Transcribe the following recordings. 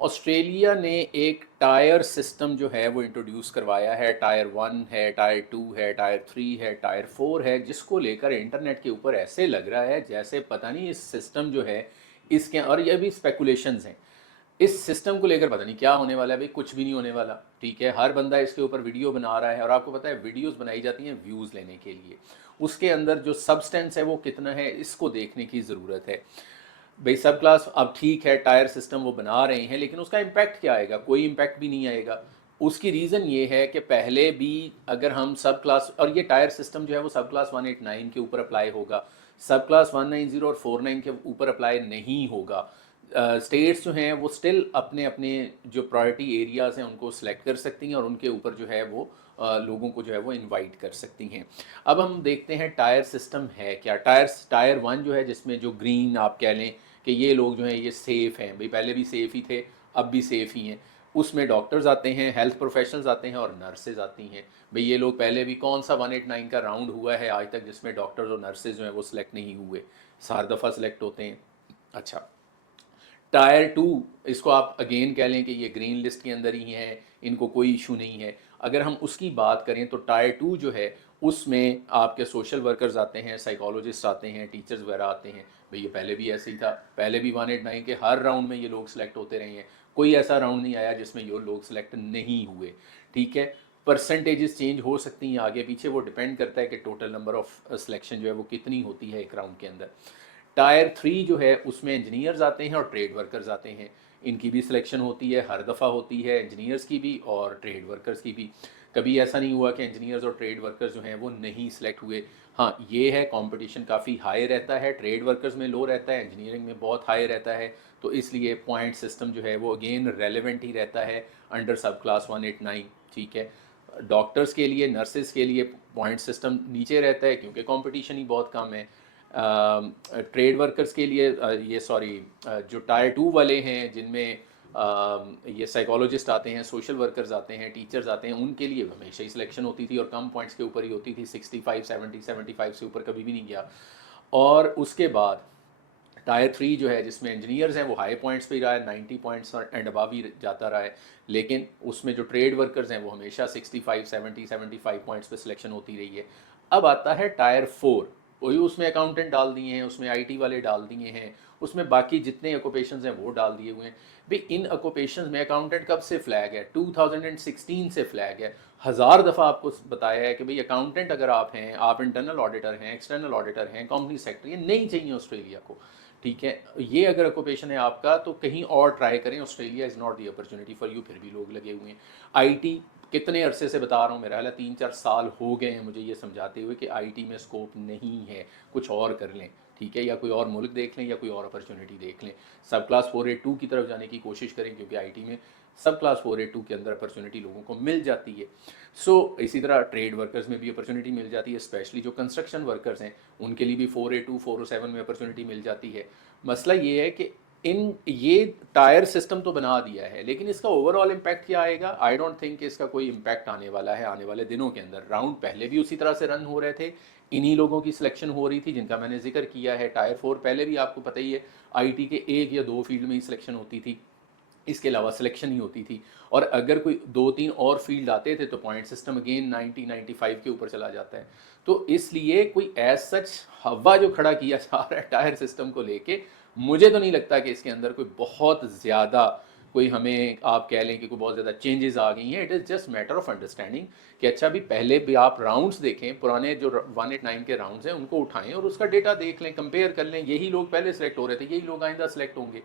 Australia ने एक tier system जो है वो इंट्रोड्यूस करवाया है। टायर 1 है, टायर 2 है, टायर 3 है, टायर 4 है, जिसको लेकर इंटरनेट के ऊपर ऐसे लग रहा है जैसे पता नहीं इस सिस्टम जो है इसके, और ये भी स्पेकुलेशंस हैं, इस सिस्टम को लेकर पता नहीं क्या होने वाला है। भाई कुछ भी नहीं होने वाला, ठीक है। हर बंदा इसके ऊपर वीडियो बना रहा है और आपको पता है वीडियोस बनाई जाती हैं व्यूज़ लेने के लिए। उसके अंदर जो सब्सटेंस है वो कितना है इसको देखने की ज़रूरत है। भाई सब क्लास अब ठीक है, टायर सिस्टम वो बना रहे हैं, लेकिन उसका इम्पैक्ट क्या आएगा? कोई इम्पैक्ट भी नहीं आएगा। उसकी रीज़न ये है कि पहले भी अगर हम सब क्लास, और ये टायर सिस्टम जो है वो सब क्लास 189 के ऊपर अप्लाई होगा, सब क्लास 190 और 49 के ऊपर अप्लाई नहीं होगा। स्टेट्स जो हैं वो स्टिल अपने अपने जो प्रायोरिटी एरियाज़ हैं उनको सिलेक्ट कर सकती हैं और उनके ऊपर जो है वो लोगों को जो है वो इनवाइट कर सकती हैं। अब हम देखते हैं टायर सिस्टम है क्या। टायर 1 जो है, जिसमें जो ग्रीन आप कह लें कि ये लोग जो हैं ये सेफ़ हैं, भाई पहले भी सेफ़ ही थे, अब भी सेफ़ ही हैं। उसमें डॉक्टर्स आते हैं, हेल्थ प्रोफेशनल्स आते हैं और नर्सेज आती हैं। भाई ये लोग पहले भी कौन सा 189 का राउंड हुआ है आज तक जिसमें डॉक्टर्स और नर्सेज जो हैं वो सिलेक्ट नहीं हुए? हर दफ़ा सिलेक्ट होते हैं। अच्छा, टायर 2, इसको आप अगेन कह लें कि ये ग्रीन लिस्ट के अंदर ही हैं, इनको कोई इशू नहीं है। अगर हम उसकी बात करें तो टायर 2 जो है उसमें आपके सोशल वर्कर्स आते हैं, साइकोलॉजिस्ट आते हैं, टीचर्स वगैरह आते हैं। भाई ये पहले भी ऐसे ही था, पहले भी 189 के हर राउंड में ये लोग सिलेक्ट होते रहे हैं। कोई ऐसा राउंड नहीं आया जिसमें ये लोग सिलेक्ट नहीं हुए, ठीक है। परसेंटेजेस चेंज हो सकती हैं आगे पीछे, वो डिपेंड करता है कि टोटल नंबर ऑफ सिलेक्शन जो है वो कितनी होती है एक राउंड के अंदर। टायर 3 जो है उसमें इंजीनियर्स आते हैं और ट्रेड वर्कर्स आते हैं। इनकी भी सिलेक्शन होती है, हर दफ़ा होती है, इंजीनियर्स की भी और ट्रेड वर्कर्स की भी। कभी ऐसा नहीं हुआ कि इंजीनियर्स और ट्रेड वर्कर्स जो हैं वो नहीं सिलेक्ट हुए। हाँ, ये है कंपटीशन काफ़ी हाई रहता है, ट्रेड वर्कर्स में लो रहता है, इंजीनियरिंग में बहुत हाई रहता है। तो इसलिए पॉइंट सिस्टम जो है वो अगेन रेलिवेंट ही रहता है अंडर सब क्लास 189, ठीक है। डॉक्टर्स के लिए, नर्सेज के लिए पॉइंट सिस्टम नीचे रहता है क्योंकि कंपटीशन ही बहुत कम है। ट्रेड वर्कर्स के लिए ये सॉरी जो टायर 2 वाले हैं जिनमें ये साइकोलॉजिस्ट आते हैं, सोशल वर्कर्स आते हैं, टीचर्स आते हैं, उनके लिए हमेशा ही सिलेक्शन होती थी और कम पॉइंट्स के ऊपर ही होती थी। 65 70 75 से ऊपर कभी भी नहीं गया। और उसके बाद टायर 3 जो है जिसमें इंजीनियर्स हैं वो हाई पॉइंट्स पे ही रहा है, 90 पॉइंट्स एंड अबव ही जाता रहा है। लेकिन उसमें जो ट्रेड वर्कर्स हैं वो हमेशा 65 70 75 पॉइंट्स पे सिलेक्शन होती रही है। अब आता है टायर 4, वही उसमें अकाउंटेंट डाल दिए हैं, उसमें आईटी वाले डाल दिए हैं, उसमें बाकी जितने ऑक्यूपेशंस हैं वो डाल दिए हुए हैं। भाई इन ऑक्यूपेशंस में अकाउंटेंट कब से फ्लैग है? 2016 से फ्लैग है। हज़ार दफ़ा आपको बताया है कि भाई अकाउंटेंट अगर आप हैं, आप इंटरनल ऑडिटर हैं, एक्सटर्नल ऑडिटर हैं, कंपनी सेक्रेटरी, ये नहीं चाहिए ऑस्ट्रेलिया को, ठीक है। ये अगर ऑक्यूपेशन है आपका तो कहीं और ट्राई करें, Australia is not the opportunity for you. फिर भी लोग लगे हुए हैं। आईटी कितने अरसे से बता रहा हूँ, मेरा हाल 3-4 साल हो गए हैं मुझे ये समझाते हुए कि आईटी में स्कोप नहीं है, कुछ और कर लें, ठीक है, या कोई और मुल्क देख लें या कोई और अपॉर्चुनिटी देख लें। सब क्लास 482 की तरफ जाने की कोशिश करें क्योंकि आईटी में सब क्लास 482 के अंदर अपॉर्चुनिटी लोगों को मिल जाती है। इसी तरह ट्रेड वर्कर्स में भी अपॉर्चुनिटी मिल जाती है, स्पेशली जो कंस्ट्रक्शन वर्कर्स हैं उनके लिए भी 482 407 में अपॉर्चुनिटी मिल जाती है। मसला ये है कि ये टायर सिस्टम तो बना दिया है, लेकिन इसका ओवरऑल इम्पैक्ट क्या आएगा? आई डोंट थिंक इसका कोई इम्पैक्ट आने वाला है आने वाले दिनों के अंदर। राउंड पहले भी उसी तरह से रन हो रहे थे, इन्हीं लोगों की सिलेक्शन हो रही थी जिनका मैंने जिक्र किया है। टायर 4 पहले भी आपको पता ही है, आईटी के 1 या 2 फील्ड में ही सिलेक्शन होती थी, इसके अलावा सिलेक्शन ही होती थी। और अगर कोई 2-3 और फील्ड आते थे तो पॉइंट सिस्टम अगेन 90 95 के ऊपर चला जाता है। तो इसलिए कोई एज सच हवा जो खड़ा किया जा रहा है टायर सिस्टम को लेके, मुझे तो नहीं लगता कि इसके अंदर कोई बहुत ज़्यादा कोई हमें आप कह लें कि कोई बहुत ज़्यादा चेंजेस आ गई हैं। It is just matter of understanding कि अच्छा भी पहले भी आप राउंड्स देखें, पुराने जो 189 के राउंड्स हैं उनको उठाएं और उसका डेटा देख लें, कंपेयर कर लें। यही लोग पहले सेलेक्ट हो रहे थे, यही लोग आइंदा सेलेक्ट होंगे।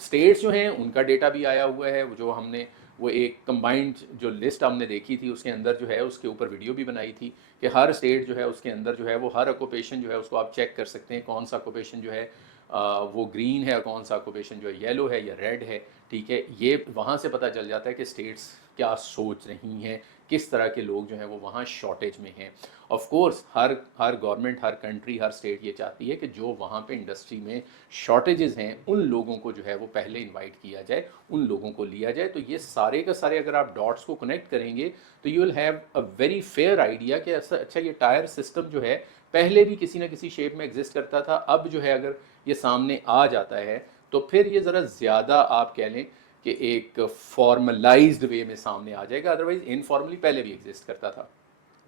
स्टेट्स जो हैं उनका डेटा भी आया हुआ है, जो हमने वो एक कंबाइंड जो लिस्ट हमने देखी थी उसके अंदर जो है उसके ऊपर वीडियो भी बनाई थी कि हर स्टेट जो है उसके अंदर जो है वो हर ऑक्यूपेशन जो है उसको आप चेक कर सकते हैं, कौन सा ऑक्यूपेशन जो है वो ग्रीन है और कौन सा ऑक्यूपेशन जो है येलो है या रेड है, ठीक है। ये वहाँ से पता चल जाता है कि स्टेट्स क्या सोच रही हैं, किस तरह के लोग जो हैं वो वहाँ शॉर्टेज में हैं। Of course her government, her country, her state ये चाहती है कि जो वहाँ पे इंडस्ट्री में शॉर्टेजेस हैं उन लोगों को जो है वो पहले इनवाइट किया जाए, उन लोगों को लिया जाए। तो ये सारे का सारे अगर आप डॉट्स को कनेक्ट करेंगे तो you will have a very fair idea कि अच्छा ये टायर सिस्टम जो है पहले भी किसी ना किसी शेप में एग्जिस्ट करता था। अब जो है अगर ये सामने आ जाता है तो फिर ये ज़रा ज़्यादा आप कह लें कि एक फॉर्मलाइज्ड वे में सामने आ जाएगा, अदरवाइज़ इनफॉर्मली पहले भी एग्जिस्ट करता था।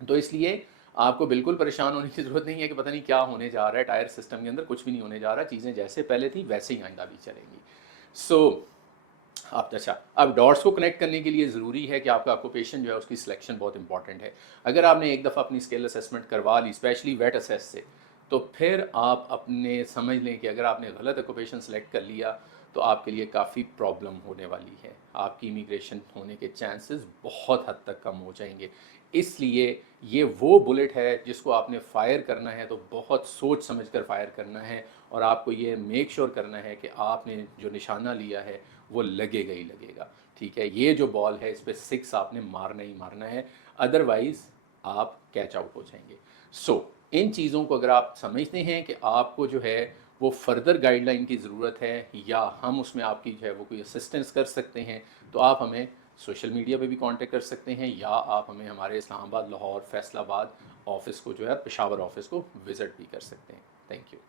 तो इसलिए आपको बिल्कुल परेशान होने की ज़रूरत नहीं है कि पता नहीं क्या होने जा रहा है टायर सिस्टम के अंदर, कुछ भी नहीं होने जा रहा, चीज़ें जैसे पहले थी वैसे ही आइंदा भी चलेंगी। सो आप अच्छा, अब डॉट्स को कनेक्ट करने के लिए ज़रूरी है कि आपका ऑक्यूपेशन जो है उसकी सिलेक्शन बहुत इंपॉर्टेंट है। अगर आपने एक दफ़ा अपनी स्किल असेसमेंट करवा ली, स्पेशली वेट असेस से, तो फिर आप अपने समझ लें कि अगर आपने गलत ऑक्यूपेशन सेलेक्ट कर लिया तो आपके लिए काफ़ी प्रॉब्लम होने वाली है। आपकी इमिग्रेशन होने के चांसेस बहुत हद तक कम हो जाएंगे। इसलिए ये वो बुलेट है जिसको आपने फ़ायर करना है तो बहुत सोच समझ कर फायर करना है, और आपको ये मेक श्योर करना है कि आपने जो निशाना लिया है वो लगेगा ही लगेगा। ठीक है, ये जो बॉल है इस पर 6 आपने मारना ही मारना है, अदरवाइज़ आप कैच आउट हो जाएंगे। इन चीज़ों को अगर आप समझते हैं कि आपको जो है वो फर्दर गाइडलाइन की ज़रूरत है या हम उसमें आपकी जो है वो कोई असिस्टेंस कर सकते हैं, तो आप हमें सोशल मीडिया पे भी कांटेक्ट कर सकते हैं, या आप हमें हमारे इस्लामाबाद, लाहौर, फैसलाबाद ऑफ़िस को जो है, पेशावर ऑफ़िस को विज़िट भी कर सकते हैं। Thank you.